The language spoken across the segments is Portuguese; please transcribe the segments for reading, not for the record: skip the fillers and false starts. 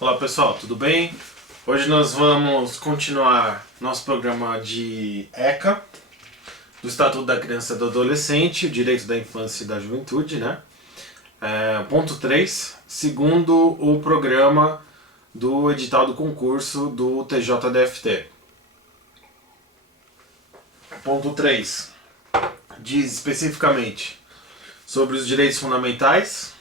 Olá pessoal, tudo bem? Hoje nós vamos continuar nosso programa de ECA, do Estatuto da Criança e do Adolescente, o Direito da Infância e da Juventude, né? Ponto 3, segundo o programa do edital do concurso do TJDFT. Ponto 3 diz especificamente sobre os direitos fundamentais: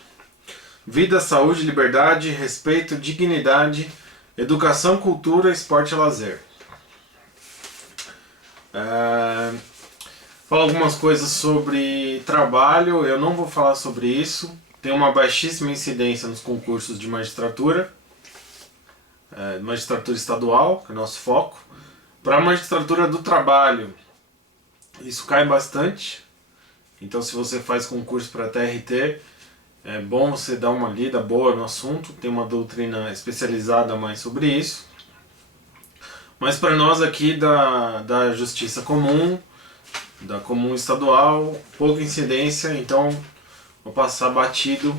vida, saúde, liberdade, respeito, dignidade, educação, cultura, esporte e lazer. Fala algumas coisas sobre trabalho, eu não vou falar sobre isso. Tem uma baixíssima incidência nos concursos de magistratura, magistratura estadual, que é o nosso foco. Para a magistratura do trabalho, isso cai bastante. Então, se você faz concurso para TRT, é bom você dar uma lida boa no assunto, tem uma doutrina especializada mais sobre isso. Mas para nós aqui da Justiça Comum, da Comum Estadual, pouca incidência, então vou passar batido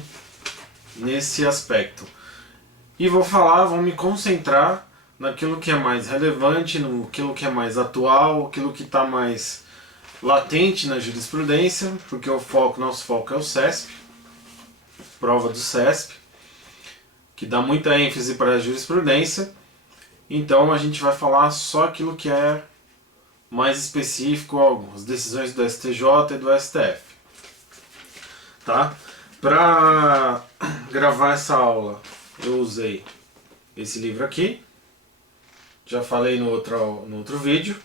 nesse aspecto. E vou me concentrar naquilo que é mais relevante, naquilo que é mais atual, aquilo que está mais latente na jurisprudência, porque nosso foco é o CESP, prova do CESP, que dá muita ênfase para a jurisprudência. Então a gente vai falar só aquilo que é mais específico, as decisões do STJ e do STF. Tá? Para gravar essa aula, eu usei esse livro aqui. Já falei no outro vídeo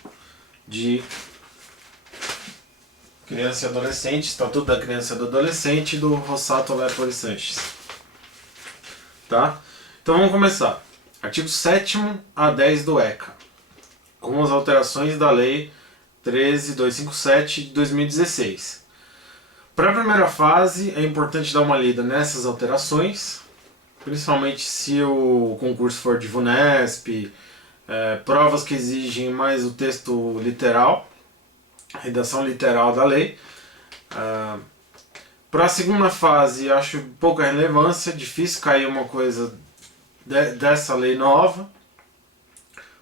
de Criança e Adolescente, Estatuto da Criança e do Adolescente, do Rossato Lepori Sanches. Tá? Então vamos começar. Artigo 7º a 10 do ECA, com as alterações da Lei 13.257 de 2016. Para a primeira fase, é importante dar uma lida nessas alterações, principalmente se o concurso for de VUNESP, provas que exigem mais o texto literal, redação literal da lei. Para a segunda fase, acho pouca relevância, difícil cair uma coisa dessa lei nova,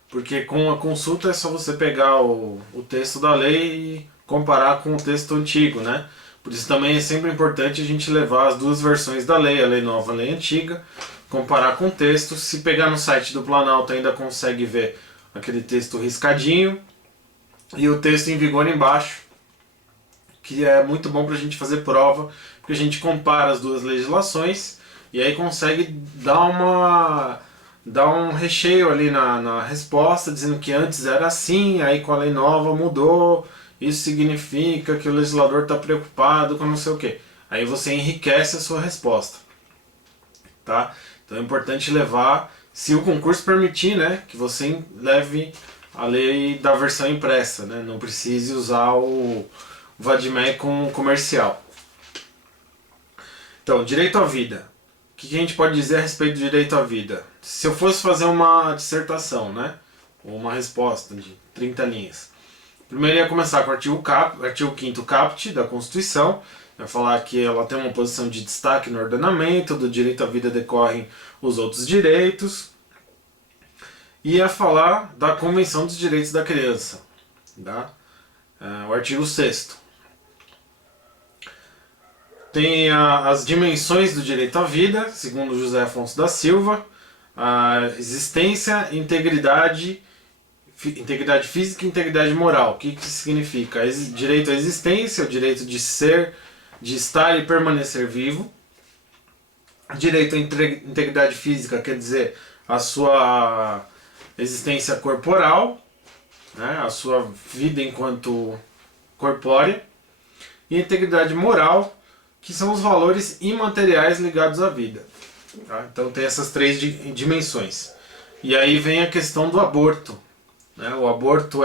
porque com a consulta é só você pegar o texto da lei e comparar com o texto antigo, né? Por isso também é sempre importante a gente levar as duas versões da lei, a lei nova e a lei antiga, comparar com o texto. Se pegar no site do Planalto ainda consegue ver aquele texto riscadinho e o texto em vigor embaixo, que é muito bom para a gente fazer prova, porque a gente compara as duas legislações e aí consegue dar um recheio ali na resposta, dizendo que antes era assim, aí com a lei nova mudou, isso significa que o legislador está preocupado com não sei o que. Aí você enriquece a sua resposta. Tá? Então é importante levar, se o concurso permitir, né, que você leve a lei da versão impressa, né, não precise usar o Vadmecum comercial. Então, direito à vida. O que a gente pode dizer a respeito do direito à vida? Se eu fosse fazer uma dissertação, né, ou uma resposta de 30 linhas, primeiro ia começar com o artigo 5º caput da Constituição, vai falar que ela tem uma posição de destaque no ordenamento, do direito à vida decorrem os outros direitos, e ia falar da Convenção dos Direitos da Criança, tá? O artigo 6º. Tem as dimensões do direito à vida, segundo José Afonso da Silva: a existência, integridade física e integridade moral. O que significa? Direito à existência, o direito de ser, de estar e permanecer vivo. Direito à integridade física quer dizer a sua existência corporal, né, a sua vida enquanto corpórea. E integridade moral, que são os valores imateriais ligados à vida. Tá? Então tem essas três dimensões. E aí vem a questão do aborto. Né? O aborto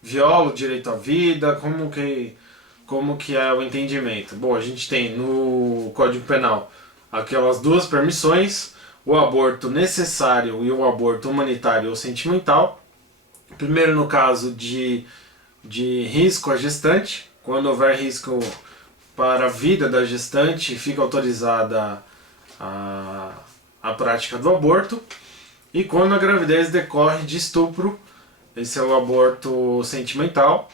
viola o direito à vida, como que é o entendimento? Bom, a gente tem no Código Penal aquelas duas permissões: o aborto necessário e o aborto humanitário ou sentimental. Primeiro no caso de risco à gestante, quando houver risco para a vida da gestante, fica autorizada a a prática do aborto e quando a gravidez decorre de estupro, esse é o aborto sentimental,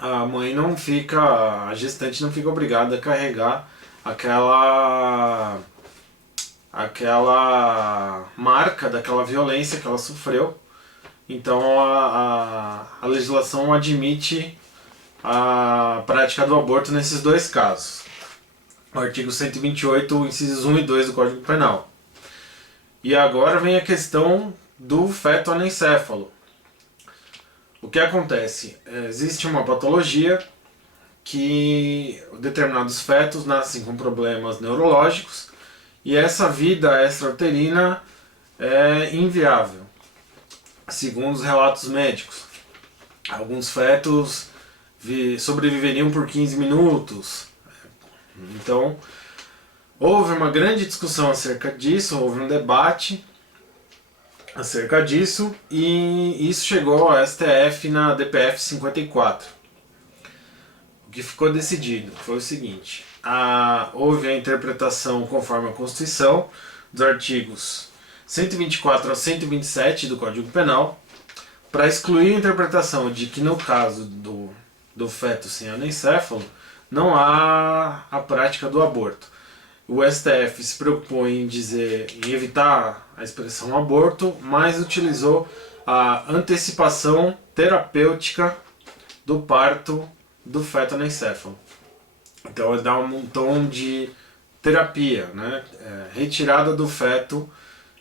a gestante não fica obrigada a carregar aquela marca daquela violência que ela sofreu. Então a legislação admite a prática do aborto nesses dois casos. O artigo 128, incisos 1 e 2 do Código Penal. E agora vem a questão do feto anencéfalo. O que acontece? Existe uma patologia que determinados fetos nascem com problemas neurológicos e essa vida extrauterina é inviável, segundo os relatos médicos. Alguns fetos sobreviveriam por 15 minutos. Então, houve uma grande discussão acerca disso, houve um debate acerca disso e isso chegou ao STF na DPF 54. O que ficou decidido foi o seguinte: houve a interpretação conforme a Constituição dos artigos 124 a 127 do Código Penal para excluir a interpretação de que no caso do feto sem anencéfalo não há a prática do aborto. O STF se preocupou em evitar a expressão aborto, mas utilizou a antecipação terapêutica do parto do feto anencéfalo. Então ele dá um tom de terapia, né? Retirada do feto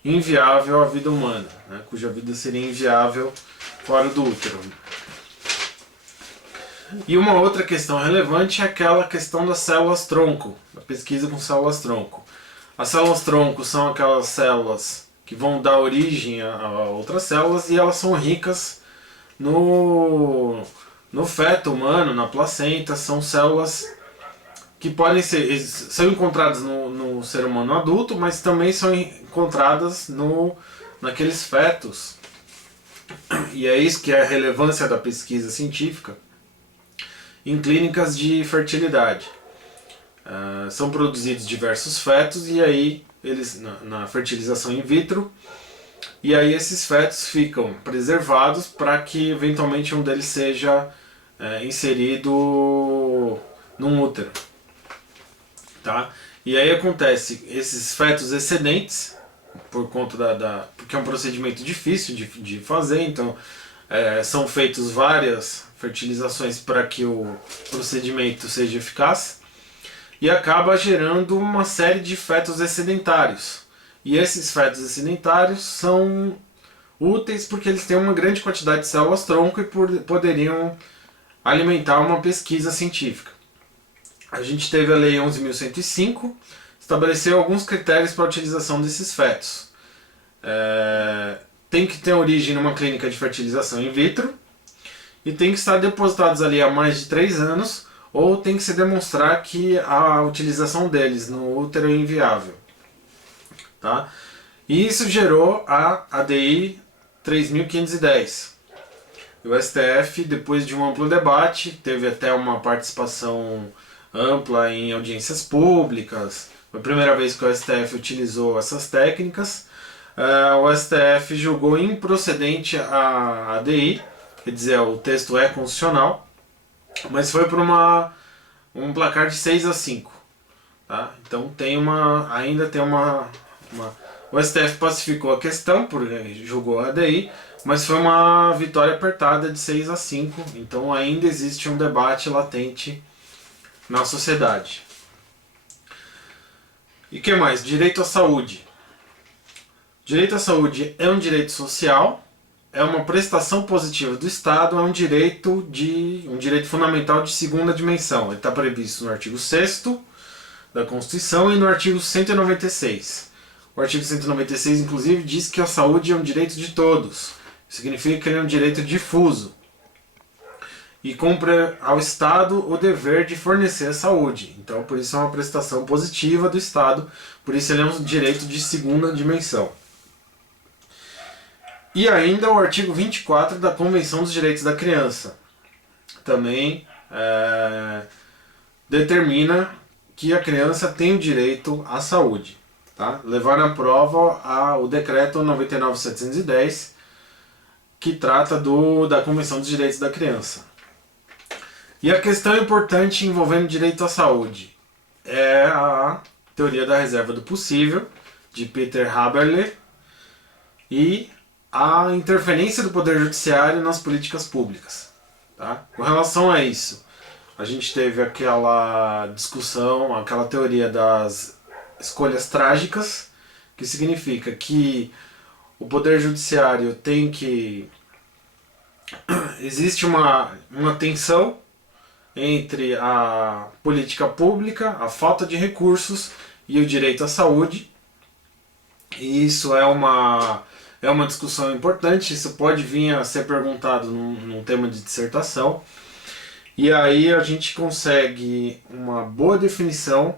inviável à vida humana, né? Cuja vida seria inviável fora do útero. E uma outra questão relevante é aquela questão das células-tronco, da pesquisa com células-tronco. As células-tronco são aquelas células que vão dar origem a outras células e elas são ricas no feto humano, na placenta. São células que são encontradas no ser humano adulto, mas também são encontradas naqueles fetos. E é isso que é a relevância da pesquisa científica em clínicas de fertilidade. São produzidos diversos fetos e aí eles na fertilização in vitro, e aí esses fetos ficam preservados para que eventualmente um deles seja inserido num útero, tá? E aí acontece esses fetos excedentes por conta porque é um procedimento difícil de fazer, então são feitos várias fertilizações para que o procedimento seja eficaz e acaba gerando uma série de fetos excedentários. E esses fetos excedentários são úteis porque eles têm uma grande quantidade de células-tronco e poderiam alimentar uma pesquisa científica. A gente teve a Lei 11.105, estabeleceu alguns critérios para a utilização desses fetos. Tem que ter origem numa clínica de fertilização in vitro, e tem que estar depositados ali há mais de 3 anos, ou tem que se demonstrar que a utilização deles no útero é inviável. Tá? E isso gerou a ADI 3.510. O STF, depois de um amplo debate, teve até uma participação ampla em audiências públicas. Foi a primeira vez que o STF utilizou essas técnicas. O STF julgou improcedente a ADI, quer dizer, o texto é constitucional, mas foi por um placar de 6-5. Tá? Então ainda tem uma... O STF pacificou a questão, porque julgou a ADI, mas foi uma vitória apertada de 6-5, então ainda existe um debate latente na sociedade. E o que mais? Direito à saúde. Direito à saúde é um direito social, é uma prestação positiva do Estado, é um direito fundamental de segunda dimensão. Ele está previsto no artigo 6º da Constituição e no artigo 196. O artigo 196, inclusive, diz que a saúde é um direito de todos. Significa que ele é um direito difuso. E cumpre ao Estado o dever de fornecer a saúde. Então, por isso é uma prestação positiva do Estado, por isso ele é um direito de segunda dimensão. E ainda o artigo 24 da Convenção dos Direitos da Criança também determina que a criança tem o direito à saúde. tá? Levaram à prova o decreto 99.710, que trata da Convenção dos Direitos da Criança. E a questão importante envolvendo direito à saúde é a teoria da reserva do possível, de Peter Haberle, e a interferência do Poder Judiciário nas políticas públicas. Tá? Com relação a isso, a gente teve aquela discussão, aquela teoria das escolhas trágicas, que significa que o Poder Judiciário tem que... Existe uma tensão entre a política pública, a falta de recursos e o direito à saúde. E isso é uma discussão importante, isso pode vir a ser perguntado num tema de dissertação. E aí a gente consegue uma boa definição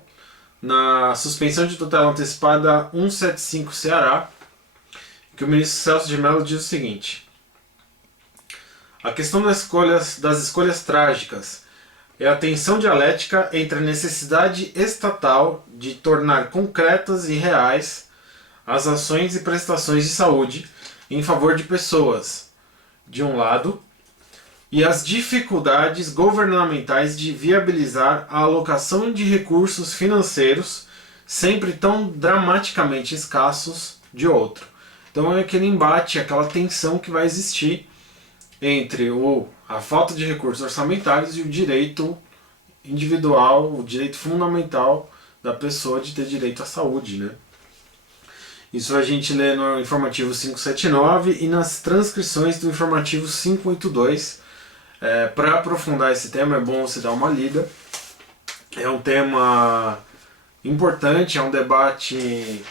na suspensão de tutela antecipada 175 Ceará, que o ministro Celso de Mello diz o seguinte: a questão das escolhas trágicas é a tensão dialética entre a necessidade estatal de tornar concretas e reais as ações e prestações de saúde em favor de pessoas, de um lado, e as dificuldades governamentais de viabilizar a alocação de recursos financeiros, sempre tão dramaticamente escassos, de outro. Então é aquele embate, aquela tensão que vai existir entre a falta de recursos orçamentários e o direito individual, o direito fundamental da pessoa de ter direito à saúde, né? Isso a gente lê no informativo 579 e nas transcrições do informativo 582. Para aprofundar esse tema é bom você dar uma lida. É um tema importante, é um debate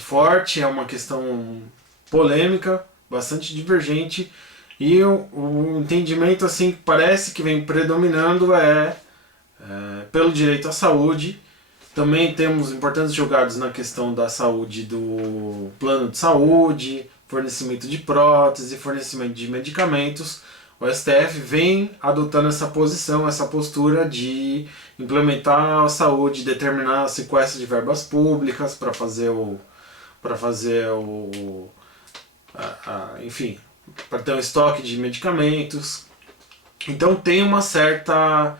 forte, é uma questão polêmica, bastante divergente, e o entendimento assim que parece que vem predominando pelo direito à saúde. Também temos importantes julgados na questão da saúde, do plano de saúde, fornecimento de prótese, fornecimento de medicamentos. O STF vem adotando essa posição, essa postura de implementar a saúde, determinar a sequência de verbas públicas para enfim, para ter um estoque de medicamentos. Então tem uma certa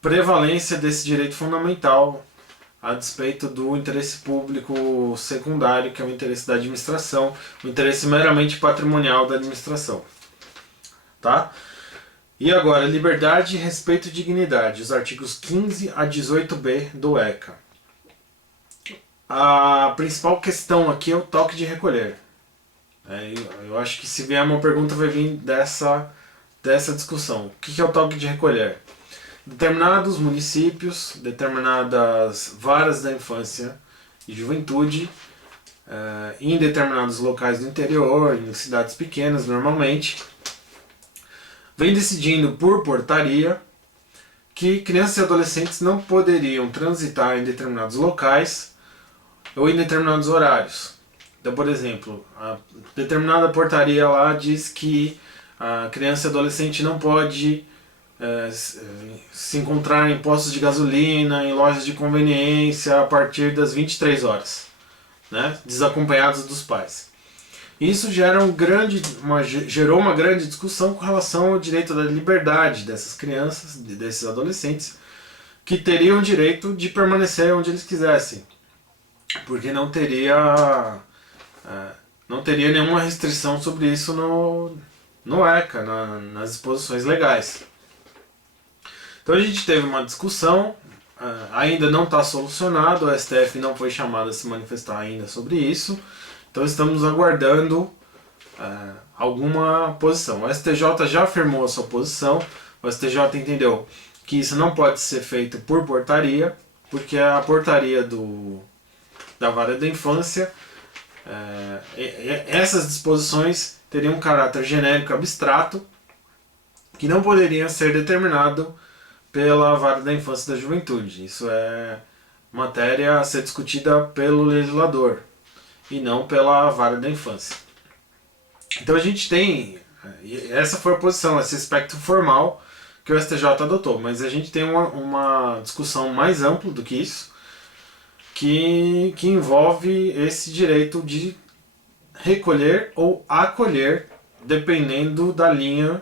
prevalência desse direito fundamental a despeito do interesse público secundário, que é o interesse da administração, o interesse meramente patrimonial da administração. Tá? E agora, liberdade, respeito e dignidade, os artigos 15 a 18b do ECA. A principal questão aqui é o toque de recolher. Eu acho que se vier uma pergunta vai vir dessa discussão. O que é o toque de recolher? Determinados municípios, determinadas varas da infância e juventude, em determinados locais do interior, em cidades pequenas normalmente, vem decidindo por portaria que crianças e adolescentes não poderiam transitar em determinados locais ou em determinados horários. Então, por exemplo, a determinada portaria lá diz que a criança e adolescente não pode se encontrar em postos de gasolina, em lojas de conveniência a partir das 23 horas, né, desacompanhados dos pais. Isso gerou uma grande discussão com relação ao direito da liberdade dessas crianças, desses adolescentes, que teriam o direito de permanecer onde eles quisessem, porque não teria nenhuma restrição sobre isso no ECA, nas disposições legais. Então a gente teve uma discussão, ainda não está solucionado, o STF não foi chamado a se manifestar ainda sobre isso, então estamos aguardando alguma posição. O STJ já afirmou a sua posição, o STJ entendeu que isso não pode ser feito por portaria, porque a portaria da Vara da Infância, essas disposições teriam um caráter genérico abstrato, que não poderia ser determinado pela Vara da Infância e da Juventude. Isso é matéria a ser discutida pelo legislador e não pela Vara da Infância. Então a gente tem, essa foi a posição, esse aspecto formal, que o STJ adotou, mas a gente tem uma discussão mais ampla do que isso, que envolve esse direito de recolher ou acolher, dependendo da linha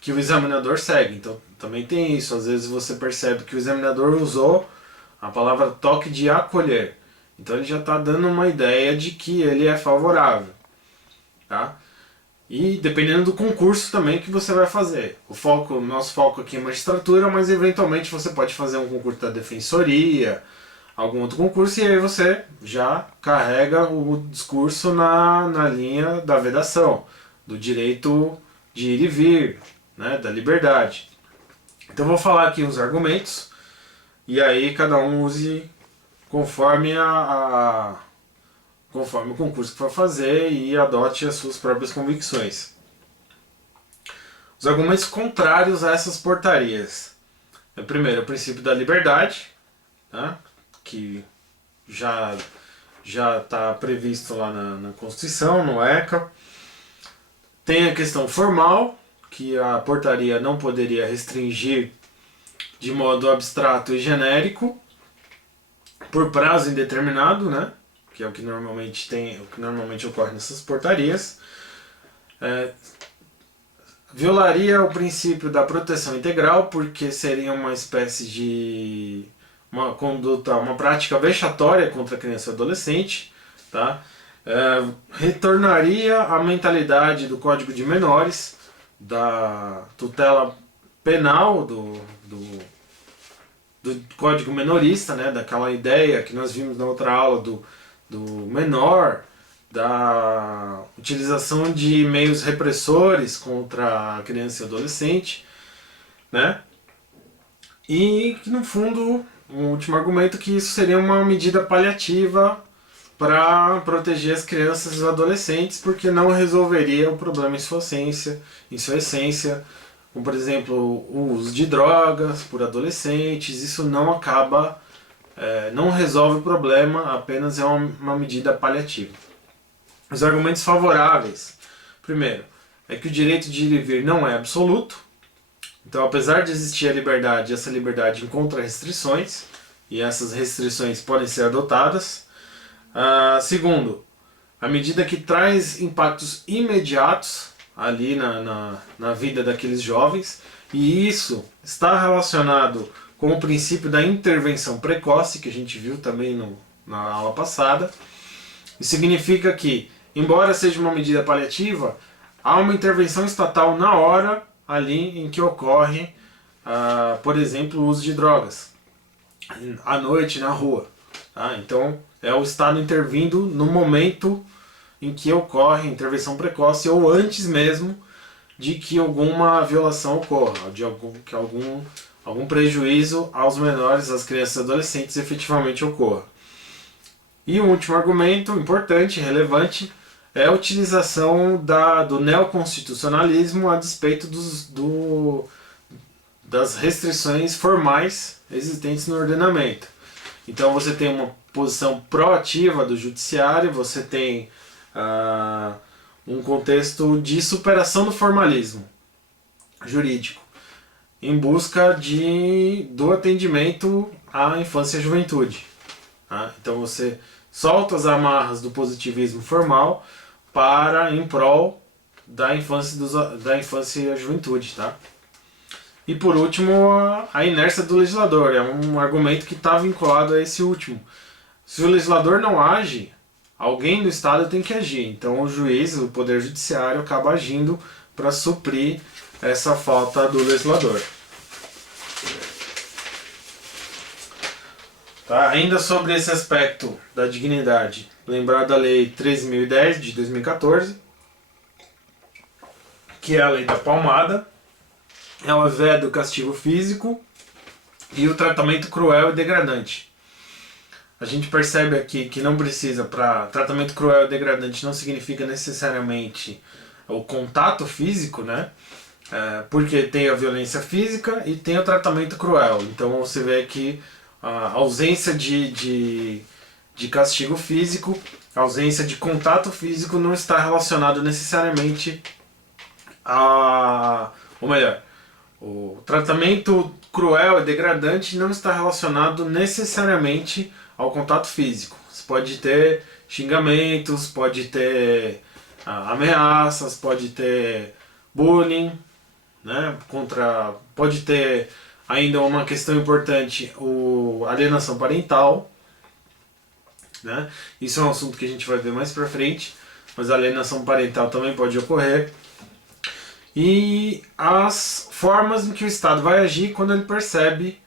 que o examinador segue. Então também tem isso, às vezes você percebe que o examinador usou a palavra toque de acolher, então ele já está dando uma ideia de que ele é favorável, tá? E dependendo do concurso também que você vai fazer. O nosso foco aqui é magistratura, mas eventualmente você pode fazer um concurso da defensoria, algum outro concurso, e aí você já carrega o discurso na linha da vedação, do direito de ir e vir, né, da liberdade. Então eu vou falar aqui os argumentos, e aí cada um use conforme conforme o concurso que for fazer e adote as suas próprias convicções. Os argumentos contrários a essas portarias. Primeiro, o princípio da liberdade, tá? Que já está previsto lá na Constituição, no ECA. Tem a questão formal, que a portaria não poderia restringir de modo abstrato e genérico por prazo indeterminado, né? Que é o que normalmente ocorre nessas portarias. Violaria o princípio da proteção integral, porque seria uma espécie de uma prática vexatória contra a criança e adolescente, tá? Retornaria à mentalidade do Código de Menores, da tutela penal do Código Menorista, né? Daquela ideia que nós vimos na outra aula do menor, da utilização de meios repressores contra a criança e adolescente, né? E que no fundo, o último argumento, que isso seria uma medida paliativa para proteger as crianças e os adolescentes, porque não resolveria o problema em sua essência, como por exemplo o uso de drogas por adolescentes. Isso não não resolve o problema, apenas é uma medida paliativa. Os argumentos favoráveis. Primeiro, é que o direito de ir e vir não é absoluto. Então, apesar de existir a liberdade, essa liberdade encontra restrições, e essas restrições podem ser adotadas. Segundo, a medida que traz impactos imediatos ali na vida daqueles jovens, e isso está relacionado com o princípio da intervenção precoce, que a gente viu também na aula passada. Isso significa que, embora seja uma medida paliativa, há uma intervenção estatal na hora ali em que ocorre, por exemplo, o uso de drogas, à noite, na rua. Tá? Então, é o Estado intervindo no momento em que ocorre a intervenção precoce, ou antes mesmo de que alguma violação ocorra, de que algum prejuízo aos menores, às crianças e adolescentes, efetivamente ocorra. E o último argumento, importante, relevante, é a utilização do neoconstitucionalismo a despeito das restrições formais existentes no ordenamento. Então você tem uma posição proativa do judiciário, você tem um contexto de superação do formalismo jurídico, em busca do atendimento à infância e à juventude. Tá? Então você solta as amarras do positivismo formal em prol da infância e a juventude. Tá? E por último, a inércia do legislador. É um argumento que está vinculado a esse último. Se o legislador não age, alguém do Estado tem que agir. Então o juiz, o Poder Judiciário, acaba agindo para suprir essa falta do legislador. Tá? Ainda sobre esse aspecto da dignidade, lembrar da Lei 13.010 de 2014, que é a lei da palmada. Ela veda o castigo físico e o tratamento cruel e degradante. A gente percebe aqui que não precisa, tratamento cruel e degradante não significa necessariamente o contato físico, né? Porque tem a violência física e tem o tratamento cruel. Então você vê que a ausência de castigo físico, a ausência de contato físico não está relacionado necessariamente ou melhor, O tratamento cruel e degradante não está relacionado necessariamente ao contato físico. Você pode ter xingamentos, pode ter ameaças, pode ter bullying, né? Pode ter ainda uma questão importante, a alienação parental, né? Isso é um assunto que a gente vai ver mais pra frente, mas a alienação parental também pode ocorrer. E as formas em que o Estado vai agir quando ele percebe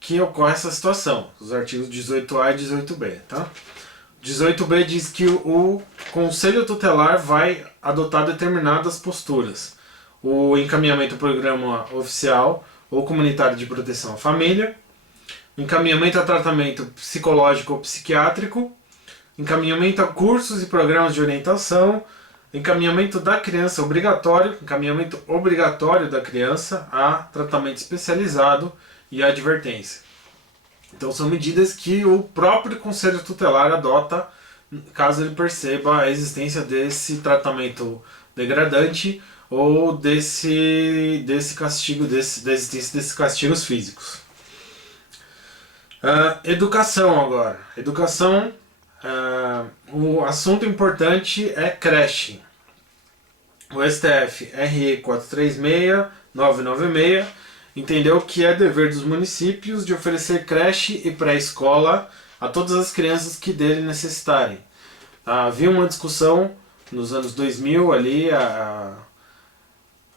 que ocorre essa situação. Os artigos 18A e 18B. Tá? 18B diz que o Conselho Tutelar vai adotar determinadas posturas. O encaminhamento ao programa oficial ou comunitário de proteção à família, encaminhamento a tratamento psicológico ou psiquiátrico, encaminhamento a cursos e programas de orientação, encaminhamento da criança obrigatório, encaminhamento obrigatório da criança a tratamento especializado e advertência. Então são medidas que o próprio Conselho Tutelar adota caso ele perceba a existência desse tratamento degradante ou desse castigo, da existência desses castigos físicos. Educação agora. Educação, o assunto importante é creche. O STF RE 436-996 entendeu que é dever dos municípios de oferecer creche e pré-escola a todas as crianças que dele necessitarem. Havia uma discussão nos anos 2000 ali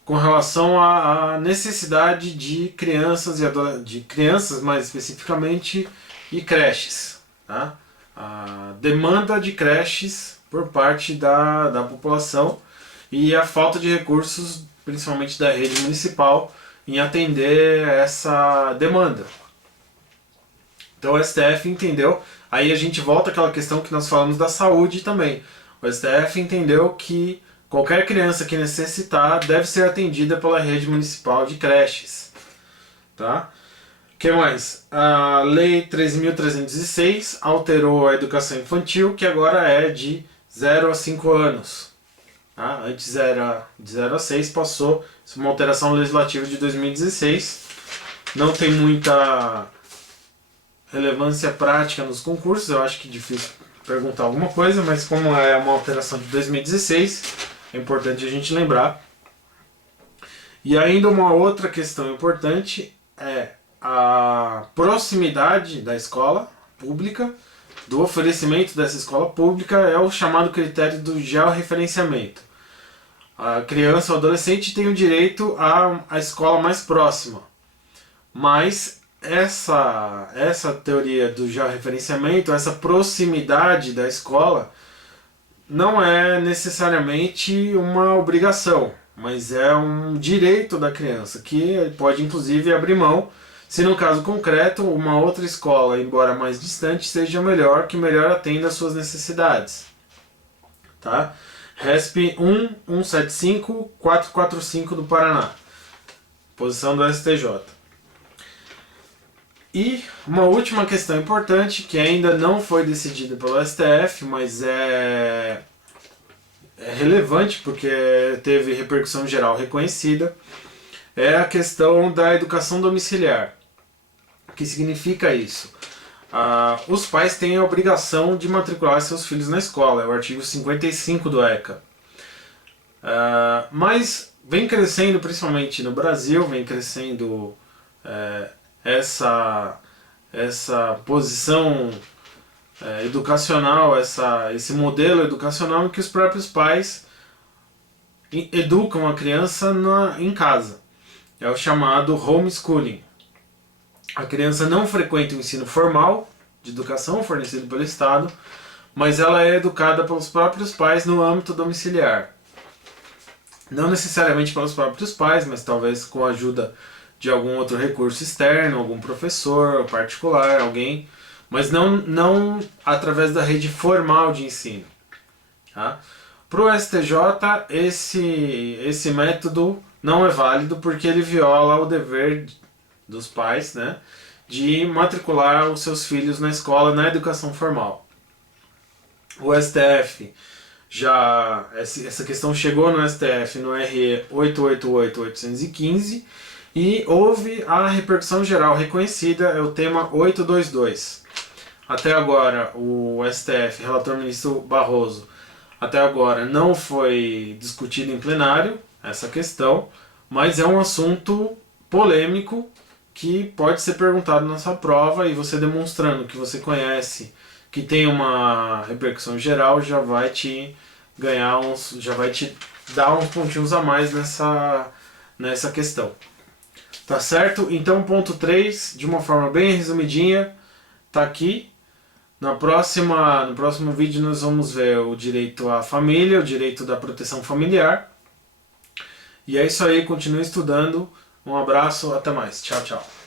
com relação à necessidade de crianças, de crianças mais especificamente, e creches. Tá? A demanda de creches por parte da população e a falta de recursos, principalmente da rede municipal, em atender essa demanda. Então o STF entendeu, aí a gente volta àquela questão que nós falamos da saúde também. O STF entendeu que qualquer criança que necessitar deve ser atendida pela rede municipal de creches. Tá? O que mais? A Lei 13.306 alterou a educação infantil, que agora é de 0 a 5 anos. Tá? Antes era de 0 a 6, passou uma alteração legislativa de 2016. Não tem muita relevância prática nos concursos, eu acho que é difícil perguntar alguma coisa, mas como é uma alteração de 2016, é importante a gente lembrar. E ainda uma outra questão importante é a proximidade da escola pública, do oferecimento dessa escola pública, é o chamado critério do georreferenciamento. A criança ou adolescente tem o direito à escola mais próxima, mas essa teoria do georreferenciamento, essa proximidade da escola, não é necessariamente uma obrigação, mas é um direito da criança, que pode inclusive abrir mão, se no caso concreto uma outra escola, embora mais distante, seja melhor, que melhor atenda às suas necessidades. Tá? RESP 1175445 do Paraná, posição do STJ. E uma última questão importante, que ainda não foi decidida pelo STF, mas é relevante porque teve repercussão geral reconhecida, é a questão da educação domiciliar. O que significa isso? Os pais têm a obrigação de matricular seus filhos na escola, é o artigo 55 do ECA. Mas vem crescendo, principalmente no Brasil, vem crescendo essa posição educacional, esse modelo educacional em que os próprios pais educam a criança em casa. É o chamado homeschooling. A criança não frequenta o ensino formal de educação fornecido pelo Estado, mas ela é educada pelos próprios pais no âmbito domiciliar. Não necessariamente pelos próprios pais, mas talvez com a ajuda de algum outro recurso externo, algum professor particular, alguém, mas não através da rede formal de ensino. Tá? Para o STJ, esse método não é válido porque ele viola o dever dos pais, né, de matricular os seus filhos na escola, na educação formal. O STF essa questão chegou no STF no RE 888-815 E houve a repercussão geral reconhecida, é o tema 822. Até agora, o STF, relator ministro Barroso, até agora não foi discutido em plenário essa questão, mas é um assunto polêmico que pode ser perguntado na sua prova, e você demonstrando que você conhece, que tem uma repercussão geral, já vai te já vai te dar uns pontinhos a mais nessa questão. Tá certo? Então, ponto 3, de uma forma bem resumidinha, tá aqui. No próximo vídeo nós vamos ver o direito à família, o direito da proteção familiar. E é isso aí, continue estudando. Um abraço, até mais. Tchau, tchau.